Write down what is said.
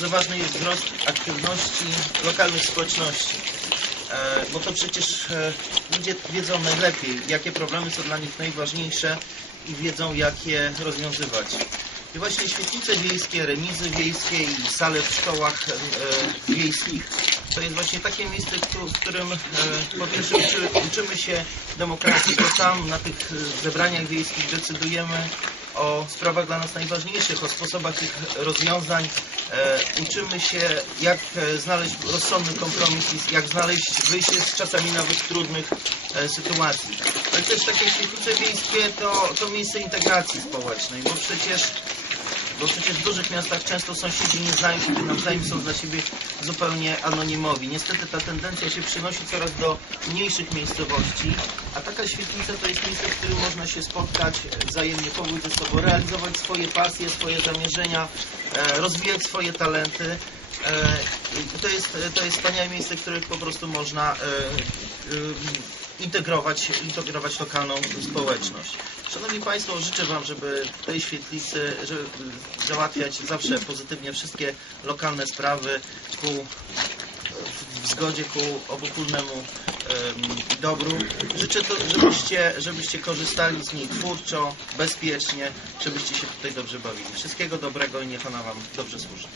Bardzo ważny jest wzrost aktywności lokalnych społeczności, e, bo to przecież e, ludzie wiedzą najlepiej, jakie problemy są dla nich najważniejsze i wiedzą, jak je rozwiązywać. I właśnie świetlice wiejskie, remizy wiejskie i sale w szkołach e, wiejskich to jest właśnie takie miejsce, w którym po pierwsze uczy, uczymy się demokracji, bo tam na tych zebraniach wiejskich decydujemy o sprawach dla nas najważniejszych, o sposobach ich rozwiązań. E, uczymy się, jak e, znaleźć rozsądny kompromis i jak znaleźć wyjście z czasami nawet trudnych e, sytuacji. Ale też takie świetlice wiejskie to, to miejsce integracji społecznej, bo przecież bo przecież w dużych miastach często sąsiedzi nie znają siebie nawzajem, są dla siebie zupełnie anonimowi. Niestety ta tendencja się przynosi coraz do mniejszych miejscowości, a taka świetlica to jest miejsce, w którym można się spotkać, wzajemnie pomóc ze sobą, realizować swoje pasje, swoje zamierzenia, e, rozwijać swoje talenty. E, to jest, to jest wspaniałe miejsce, w którym po prostu można e, e, integrować, integrować lokalną społeczność. Szanowni Państwo, życzę Wam, żeby w tej świetlicy żeby załatwiać zawsze pozytywnie wszystkie lokalne sprawy ku, w zgodzie ku obopólnemu em, dobru. Życzę, to, żebyście, żebyście korzystali z niej twórczo, bezpiecznie, żebyście się tutaj dobrze bawili. Wszystkiego dobrego i niech ona Wam dobrze służy.